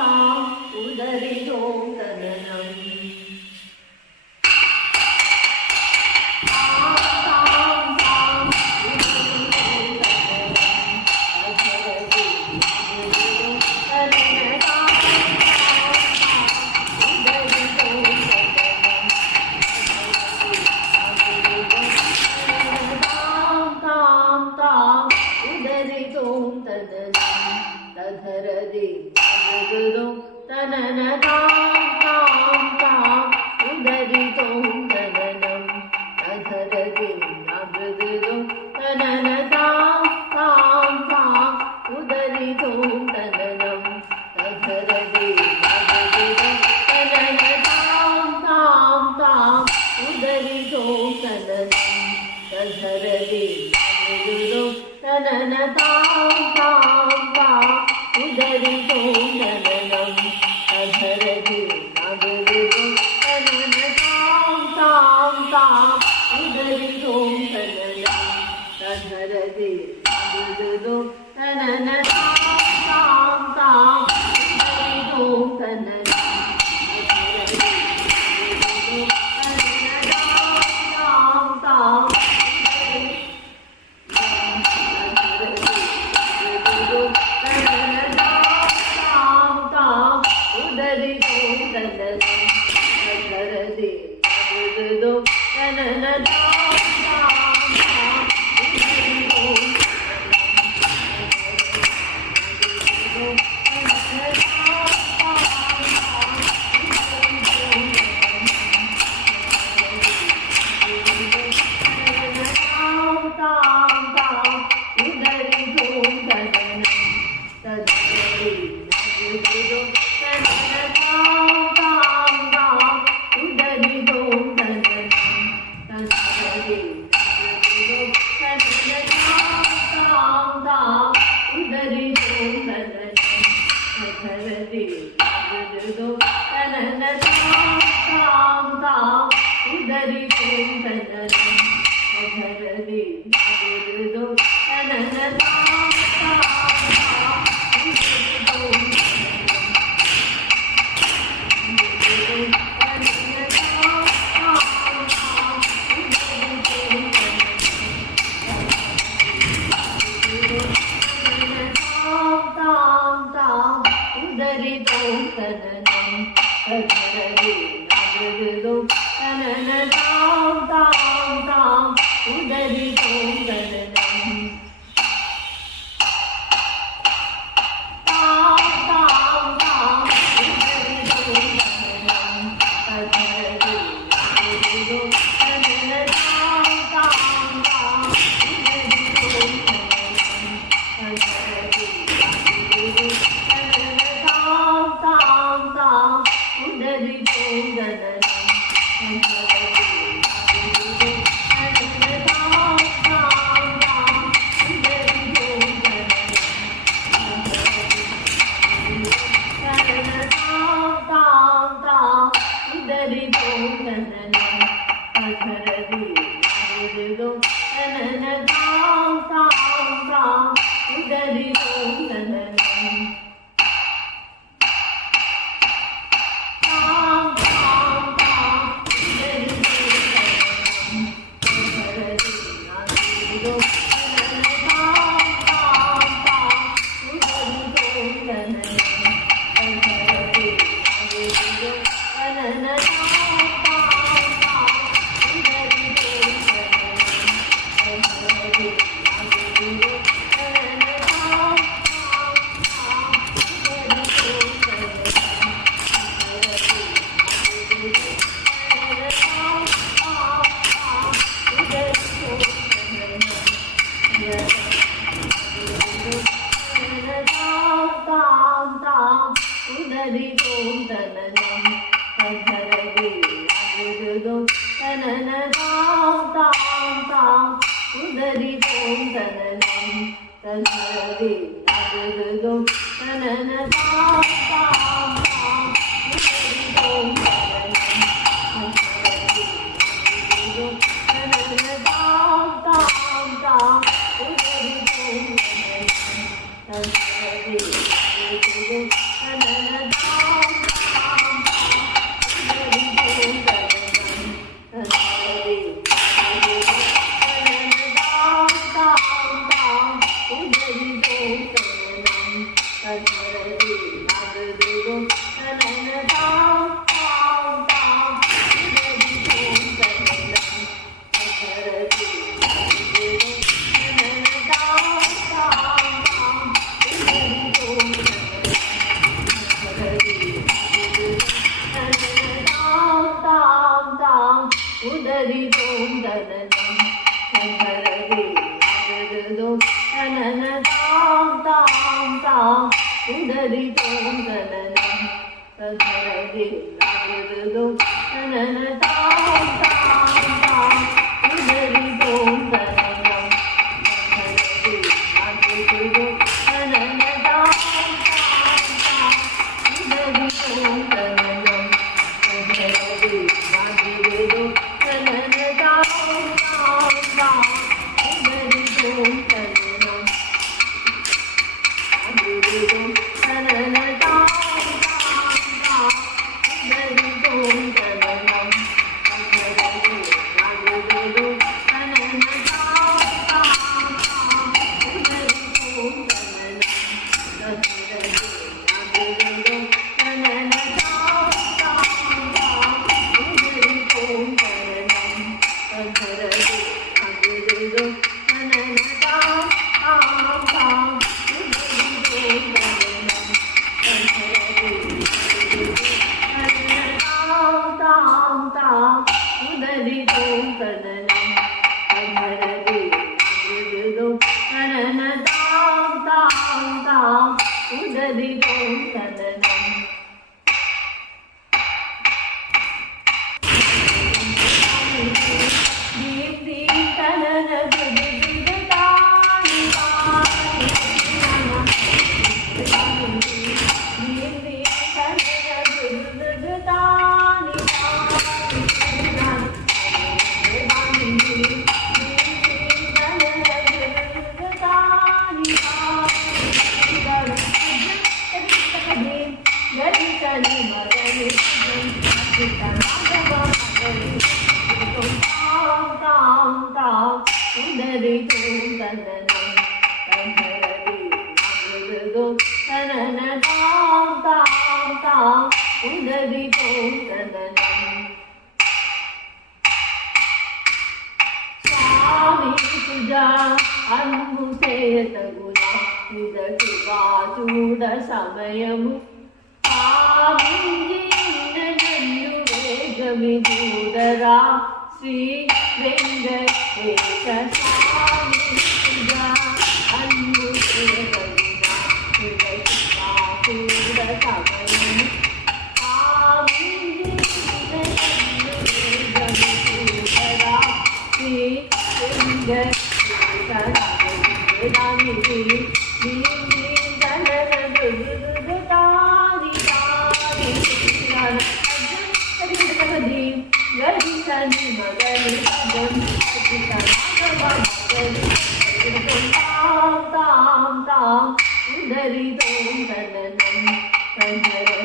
तां उदरितो तननम् तधरदि तननतां तां तां उदरितों तननं तधरदि तननतां तां तां उदरितों तननं तधरदि तननतां तां तां उदरितों तननं तधरदि तननतां तां तां उदरितो तननं तधरदि तननतां तां तां उदरितो तननं तधरदि तननतां तां तां उदरितो तननं udari tom dananam sanharade nagadu danana tam tam tam udari tom dananam sanharade nagadu danana tam tam tam udari tom dananam sanharade nagadu danana tam tam tam udari tom dananam sanharade nagadu danana tam tam tam udari tom dananam nagadu danana tam tam udari tom dananam sanharade nagadu danana tam tam udari tom dananam sanharade nagadu danana tam tam udari tom dananam sanharade nagadu danana tam tam udari tom dananam sanharade tam tam udari tom dananam sanharade nagadu danana tam tam udari tom dananam deep deep danana dudu tani tani deep deep danana dudu tani udari tom dananam sanharade nagadu danana tam tam tam udari tom dananam స్వామి పూజ అన్ము చేయతగున ఇదటిగా చూడ సమయము పావించి నన్ను వేగమి చూడరా శ్రీ వెంకటేశ స్వామి పూజ అన్ము చేయతగున ఇదటిగా చూడ సమయము పావించి నన్ను వేగమి చూడరా Shri udari tom dananam sanharade